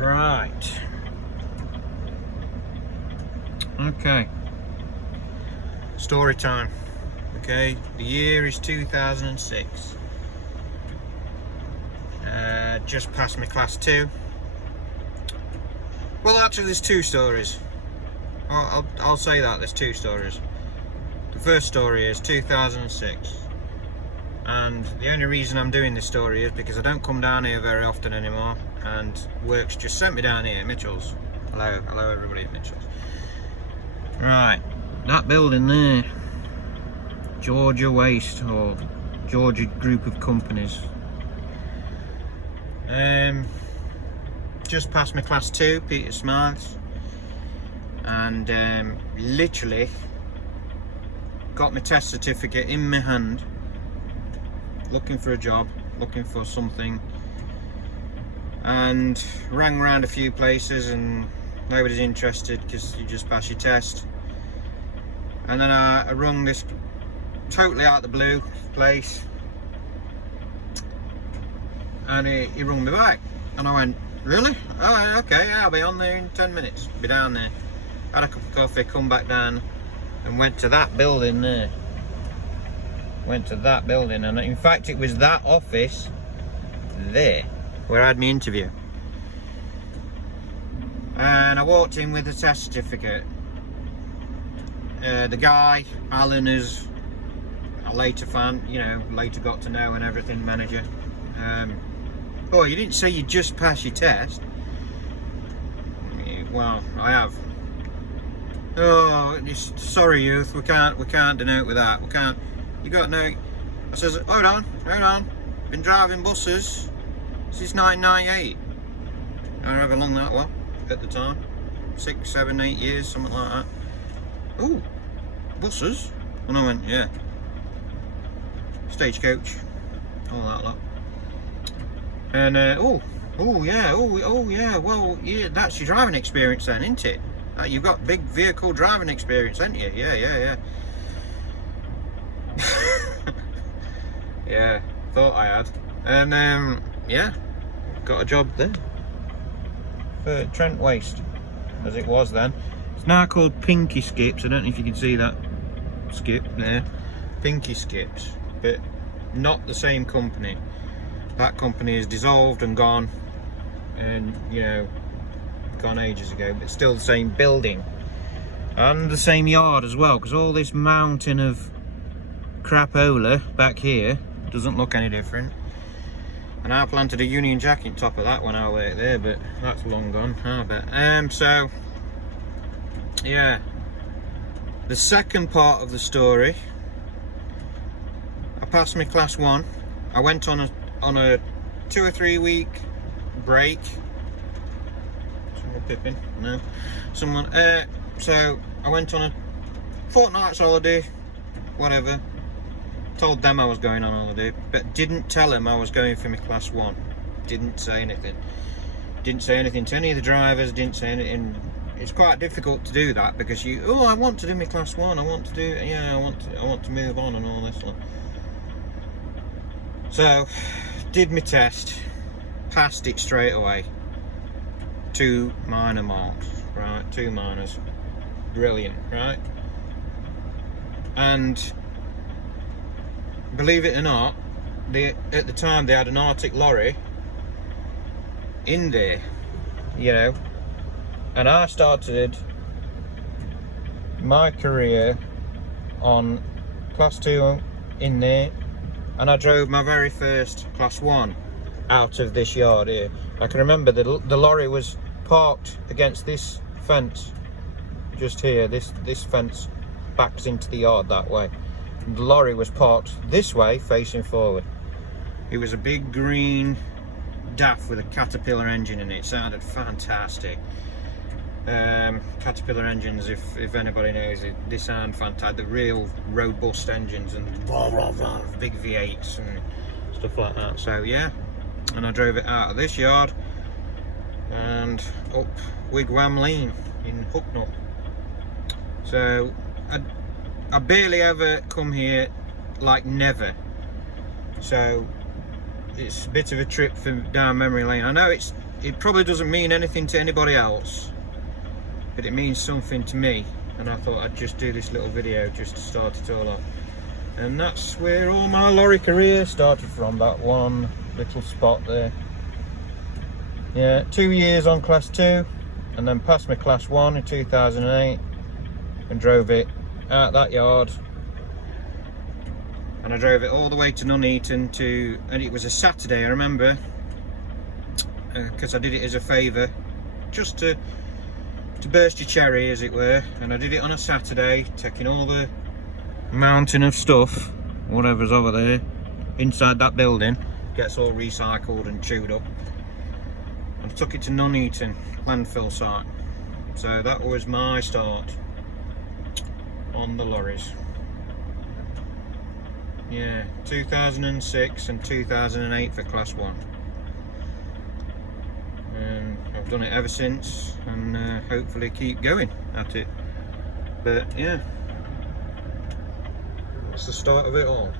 Right. Okay. Story time. Okay, the year is 2006. Just passed my class 2. Well, actually, there's 2 stories. I'll say that there's 2 stories. The first story is 2006, and the only reason I'm doing this story is because I don't come down here very often anymore, and work's just sent me down here at Mitchell's. Hello everybody at Mitchell's. Right, that building there, Georgia Waste, or Georgia Group of Companies. Just passed my class 2, Peter Smythes, and literally got my test certificate in my hand, looking for a job, looking for something, and rang around a few places and nobody's interested because you just pass your test. And then I rung this totally out of the blue place, and he rung me back, and I went, really? Oh, okay, yeah, I'll be on there in 10 minutes, be down there. Had a cup of coffee, come back down and went to that building there. Went to that building, and in fact it was that office there where I had my interview. And I walked in with a test certificate. The guy, Alan, is I later found, later got to know and everything, manager. Oh, you didn't say you just passed your test? Well, I have. Oh, sorry, youth. We can't denote with that. We can't. You got no. I says, hold on. Been driving buses since 1998. However long that was at the time, 6, 7, 8 years, something like that. Oh, buses? And I went, yeah. Stagecoach, all that lot. And oh yeah. Well, yeah, that's your driving experience then, isn't it? You've got big vehicle driving experience, haven't you? Yeah. Yeah, thought I had. And yeah, got a job there for Trent Waste, as it was then. It's now called Pinky Skips. I don't know if you can see that skip there. Pinky Skips, but not the same company. That company is dissolved and gone, and gone ages ago, but still the same building and the same yard as well, because all this mountain of crapola back here doesn't look any different. And I planted a Union Jack on top of that when I worked there, but that's long gone, I bet. So yeah, the second part of the story, I passed my class 1. I went on a 2 or 3 week break. Someone pipping? No. Someone. So I went on a fortnight's holiday, whatever. Told them I was going on holiday, but didn't tell them I was going for my class 1. Didn't say anything. Didn't say anything to any of the drivers. Didn't say anything. It's quite difficult to do that because I want to do my class 1. I want to move on and all this. So, did my test, passed it straight away. 2 minor marks, right? 2 minors, brilliant, right? And believe it or not, at the time they had an Arctic lorry in there, and I started my career on class 2 in there. And I drove my very first class 1 out of this yard here. I can remember the lorry was parked against this fence just here. This fence backs into the yard that way. And the lorry was parked this way, facing forward. It was a big green DAF with a Caterpillar engine in it. It sounded fantastic. Caterpillar engines, if anybody knows it, they sound fantastic. The real robust engines, and big V8s and stuff like that. So yeah, and I drove it out of this yard and up Wigwam Lane in Hucknall. So I barely ever come here, like never. So it's a bit of a trip down memory lane. I know it's it probably doesn't mean anything to anybody else, but it means something to me, and I thought I'd just do this little video just to start it all off. And that's where all my lorry career started from, that one little spot there. Yeah, 2 years on class 2, and then passed my class 1 in 2008 and drove it out that yard. And I drove it all the way to Nuneaton and it was a Saturday, I remember, because I did it as a favour, just to burst your cherry, as it were. And I did it on a Saturday, taking all the mountain of stuff, whatever's over there, inside that building, gets all recycled and chewed up, and took it to Nuneaton landfill site. So that was my start on the lorries. Yeah, 2006 and 2008 for class 1. And I've done it ever since, and hopefully keep going at it. But yeah, that's the start of it all.